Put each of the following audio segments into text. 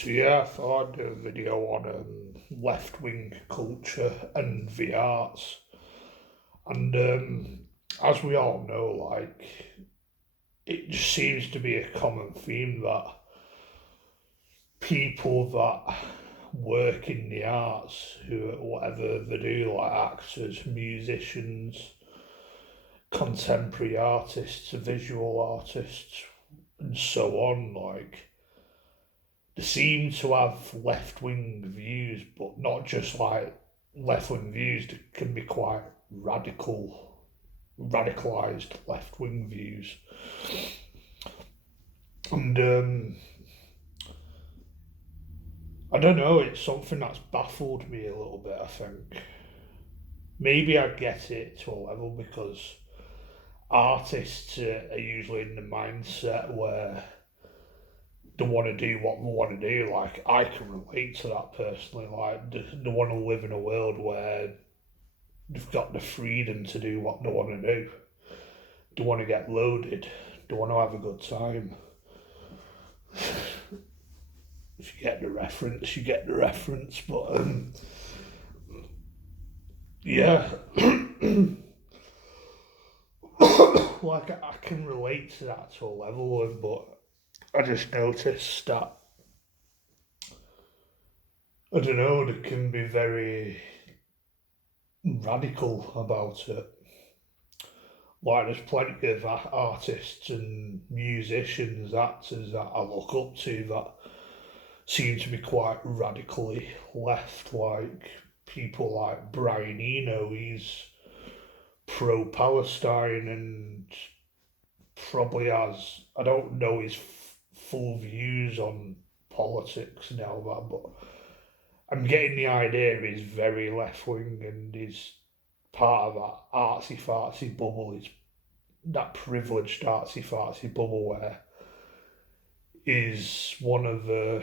So yeah, I thought I'd do a video on left-wing culture and the arts. And as we all know, it just seems to be a common theme that people that work in the arts, who whatever they do, like actors, musicians, contemporary artists, visual artists, and so on, they seem to have left wing views, but not just like left wing views, they can be quite radicalized left wing views. And I don't know, it's something that's baffled me a little bit, I think. Maybe I get it to a level because artists are usually in the mindset where they want to do what they want to do. Like, I can relate to that personally. Like, they want to live in a world where they've got the freedom to do what they want to do. They want to get loaded. They want to have a good time. If you get the reference, you get the reference. But yeah, like I can relate to that to a level, but I just noticed that I don't know. They can be very radical about it. Like there's plenty of artists and musicians, actors that I look up to that seem to be quite radically left. Like people like Brian Eno, he's pro-Palestine and probably has. I don't know his full views on politics and all that, but I'm getting the idea he's very left wing and he's part of that artsy fartsy bubble. He's that privileged artsy fartsy bubble where is one of the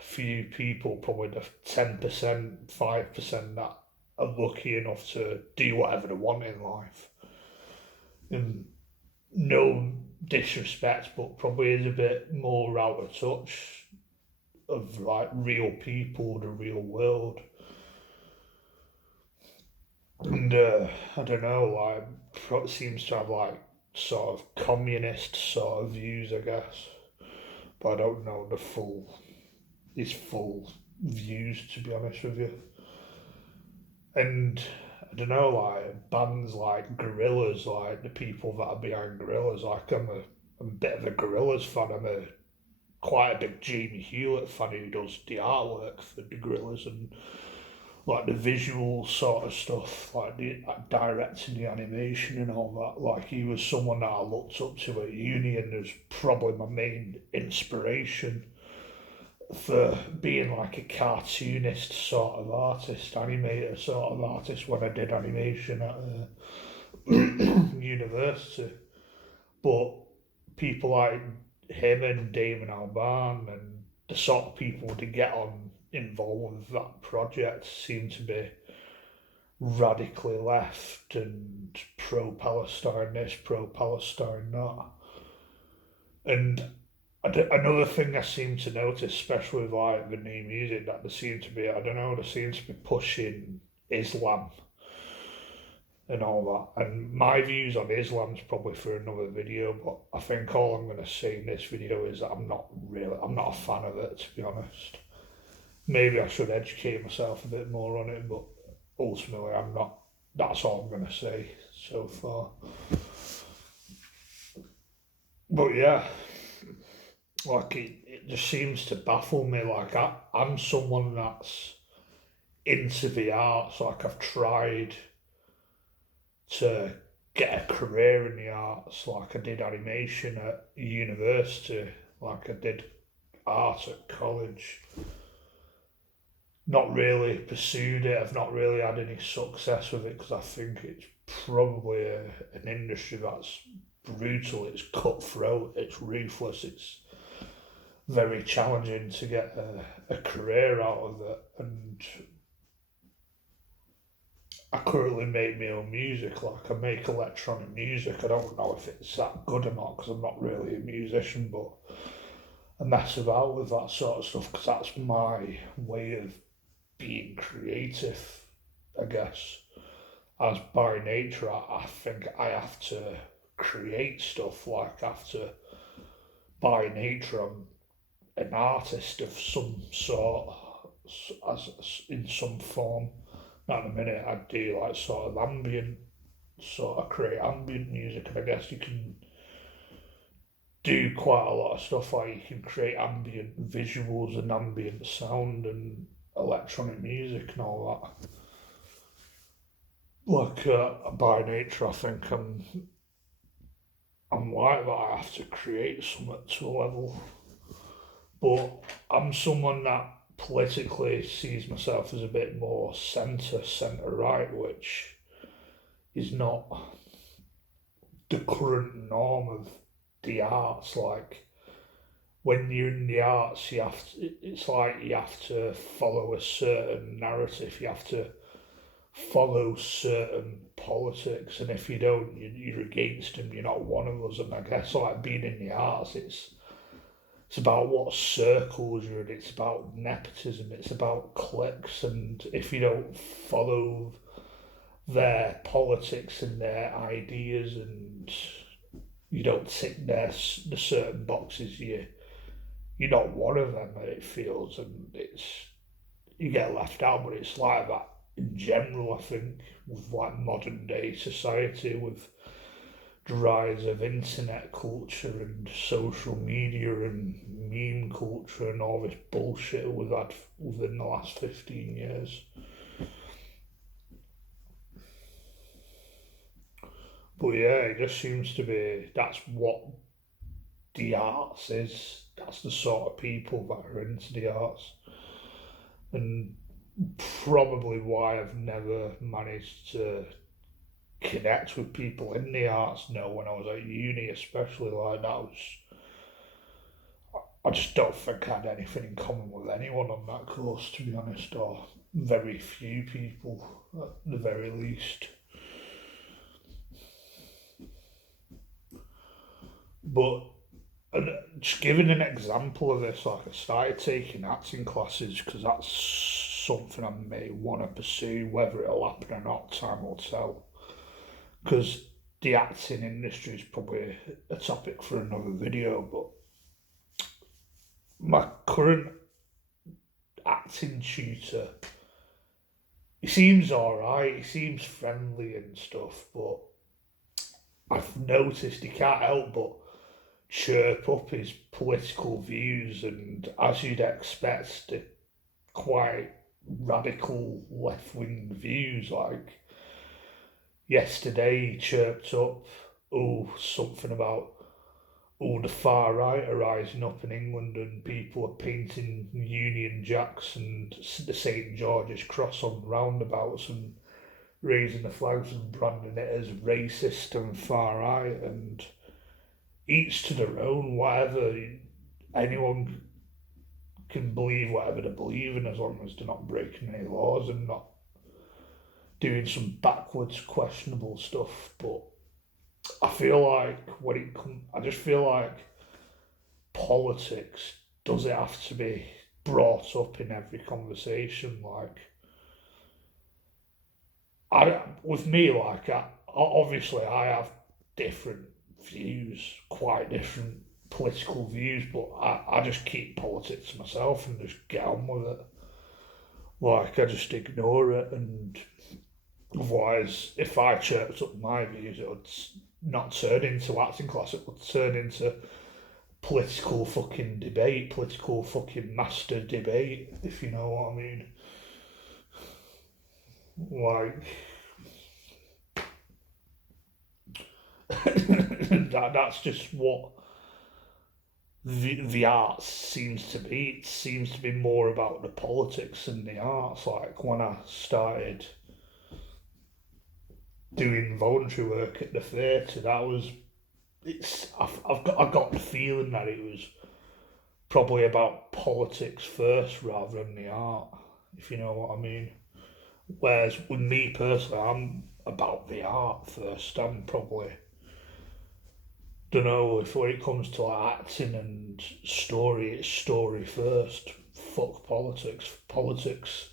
few people, probably the 10%, 5% that are lucky enough to do whatever they want in life. And no disrespect, but probably is a bit more out of touch of like real people, the real world. And I don't know, like seems to have like sort of communist sort of views, I guess. But I don't know his full views, to be honest with you. And I don't know, like bands like Gorillaz, like the people that are behind Gorillaz, I'm a bit of a Gorillaz fan. I'm a quite a big Jamie Hewlett fan who does the artwork for the Gorillaz and like the visual sort of stuff, like directing the animation and all that. Like he was someone that I looked up to at uni and was probably my main inspiration for being like a cartoonist sort of artist, animator sort of artist when I did animation at university. But people like him and Damon Albarn and the sort of people to get on involved with that project seem to be radically left and pro Palestine this, pro Palestine that. And another thing I seem to notice, especially with like the new music, that they seem to be, I don't know, they seem to be pushing Islam and all that. And my views on Islam's probably for another video, but I think all I'm going to say in this video is that I'm not a fan of it, to be honest. Maybe I should educate myself a bit more on it, but ultimately I'm not. That's all I'm going to say so far. But yeah, like it just seems to baffle me. Like I'm someone that's into the arts. Like I've tried to get a career in the arts. Like I did animation at university. Like I did art at college. Not really pursued it. I've not really had any success with it because I think it's probably an industry that's brutal. It's cutthroat. It's ruthless. It's very challenging to get a career out of it. And I currently make my own music. Like I make electronic music. I don't know if it's that good or not because I'm not really a musician, but I mess about with that sort of stuff because that's my way of being creative, I guess. As by nature, I think I have to create stuff. Like, I have to, by nature, I'm an artist of some sort, as in some form. Not in a minute, I do like sort of ambient, sort of create ambient music, and I guess you can do quite a lot of stuff. Like, you can create ambient visuals and ambient sound and electronic music and all that. Like, by nature, I think I'm like that. I have to create something to a level, but I'm someone that politically sees myself as a bit more centre right, which is not the current norm of the arts. Like, when you're in the arts, it's like you have to follow a certain narrative. You have to follow certain politics, and if you don't, you're against them. You're not one of us. And I guess, like, being in the arts, it's about what circles you're in. It's about nepotism. It's about cliques, and if you don't follow their politics and their ideas, and you don't tick the certain boxes, you're not one of them. It feels, and you get left out. But it's like that in general. I think with like modern day society, with the rise of internet culture and social media and meme culture and all this bullshit we've had within the last 15 years. But yeah, it just seems to be that's what the arts is. That's the sort of people that are into the arts. And probably why I've never managed to connect with people in the arts. No, when I was at uni, especially, like, that was. I just don't think I had anything in common with anyone on that course, to be honest, or very few people at the very least. But and just giving an example of this, like, I started taking acting classes because that's something I may want to pursue. Whether it'll happen or not, time will tell. Because the acting industry is probably a topic for another video. But my current acting tutor, he seems alright, he seems friendly and stuff, but I've noticed he can't help but chirp up his political views, and as you'd expect, the quite radical left wing views. Like, yesterday, he chirped up, something about, the far right are rising up in England and people are painting Union Jacks and the St George's Cross on roundabouts and raising the flags and branding it as racist and far right. And each to their own. Whatever, anyone can believe whatever they believe in, as long as they're not breaking any laws and not doing some backwards questionable stuff. But I feel like I just feel like politics, does it have to be brought up in every conversation? Like, with me, like, obviously I have different views, quite different political views, but I just keep politics to myself and just get on with it. Like, I just ignore it, and otherwise, if I chirped up my views, it would not turn into acting class, it would turn into political fucking debate, political fucking master debate, if you know what I mean. Like, that's just what the arts seems to be. It seems to be more about the politics than the arts. Like, when I started doing voluntary work at the theatre, that was I got the feeling that it was probably about politics first rather than the art, if you know what I mean. Whereas with me personally, I'm about the art first. I'm probably don't know if when it comes to like acting and story, it's story first. Fuck politics. Politics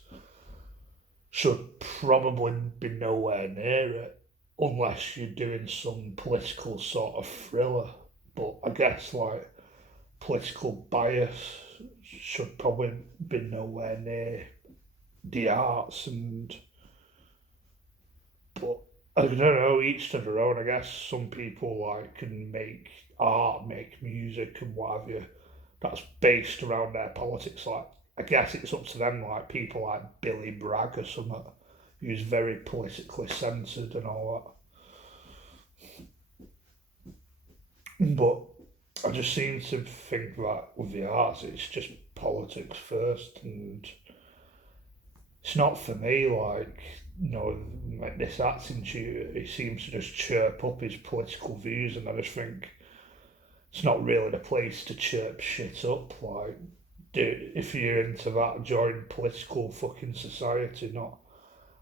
should probably be nowhere near it unless you're doing some political sort of thriller. But I guess like political bias should probably be nowhere near the arts and but I don't know, each to their own. I guess some people like can make art, make music and what have you. That's based around their politics. Like I guess it's up to them. Like people like Billy Bragg or something, who's very politically censored and all that. But I just seem to think that with the arts, it's just politics first, and it's not for me. Like like this acting tutor, he seems to just chirp up his political views, and I just think it's not really the place to chirp shit up. Like, dude, if you're into that, join political fucking society, not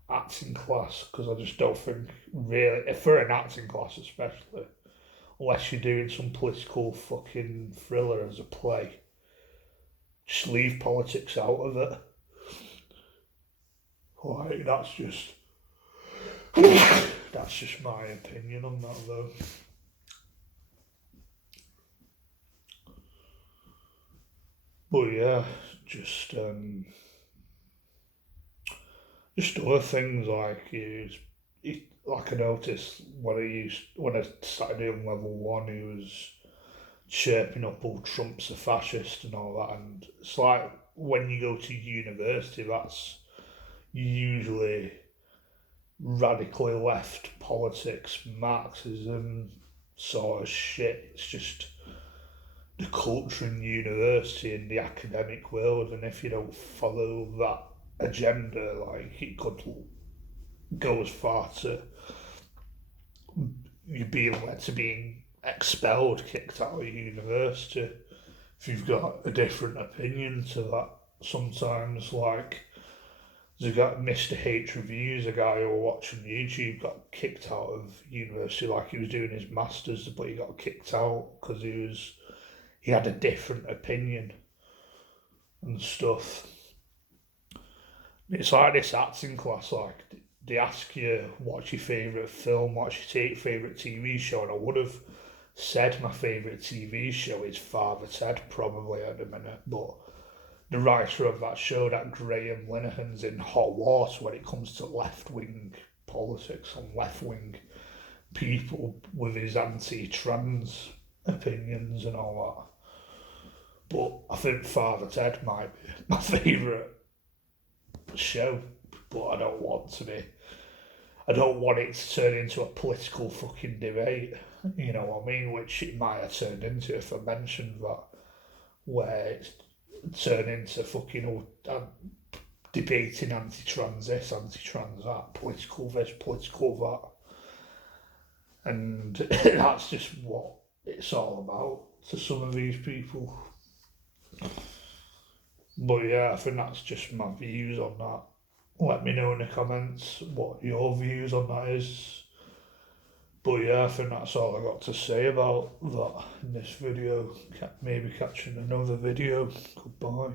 acting class. Because I just don't think really, if for an acting class especially, unless you're doing some political fucking thriller as a play, just leave politics out of it. Like that's just my opinion on that though. But yeah, just um, just other things like like I noticed when I started doing level one, he was chirping up all Trump's a fascist and all that, and it's like when you go to university, that's usually radically left politics, Marxism sort of shit. It's just the culture in university and the academic world, and if you don't follow that agenda, like it could go as far to you being led to being expelled, kicked out of university if you've got a different opinion to that. Sometimes, like there's a guy, Mr. H Reviews, a guy who was watching YouTube, got kicked out of university, like he was doing his masters, but he got kicked out because he had a different opinion and stuff. It's like this acting class, like they ask you what's your favourite film, what's your favourite TV show, and I would have said my favourite TV show is Father Ted probably at the minute, but the writer of that show, that Graham Linehan's in hot water when it comes to left wing politics and left wing people with his anti trans opinions and all that. But I think Father Ted might be my favourite show, but I don't want to be. I don't want it to turn into a political fucking debate, you know what I mean? Which it might have turned into if I mentioned that, where it's turned into fucking debating anti-trans this, anti-trans that, political this, political that, and that's just what it's all about to some of these people. But yeah, I think that's just my views on that. Let me know in the comments what your views on that is. But yeah, I think that's all I got to say about that in this video. Maybe catching another video. Goodbye.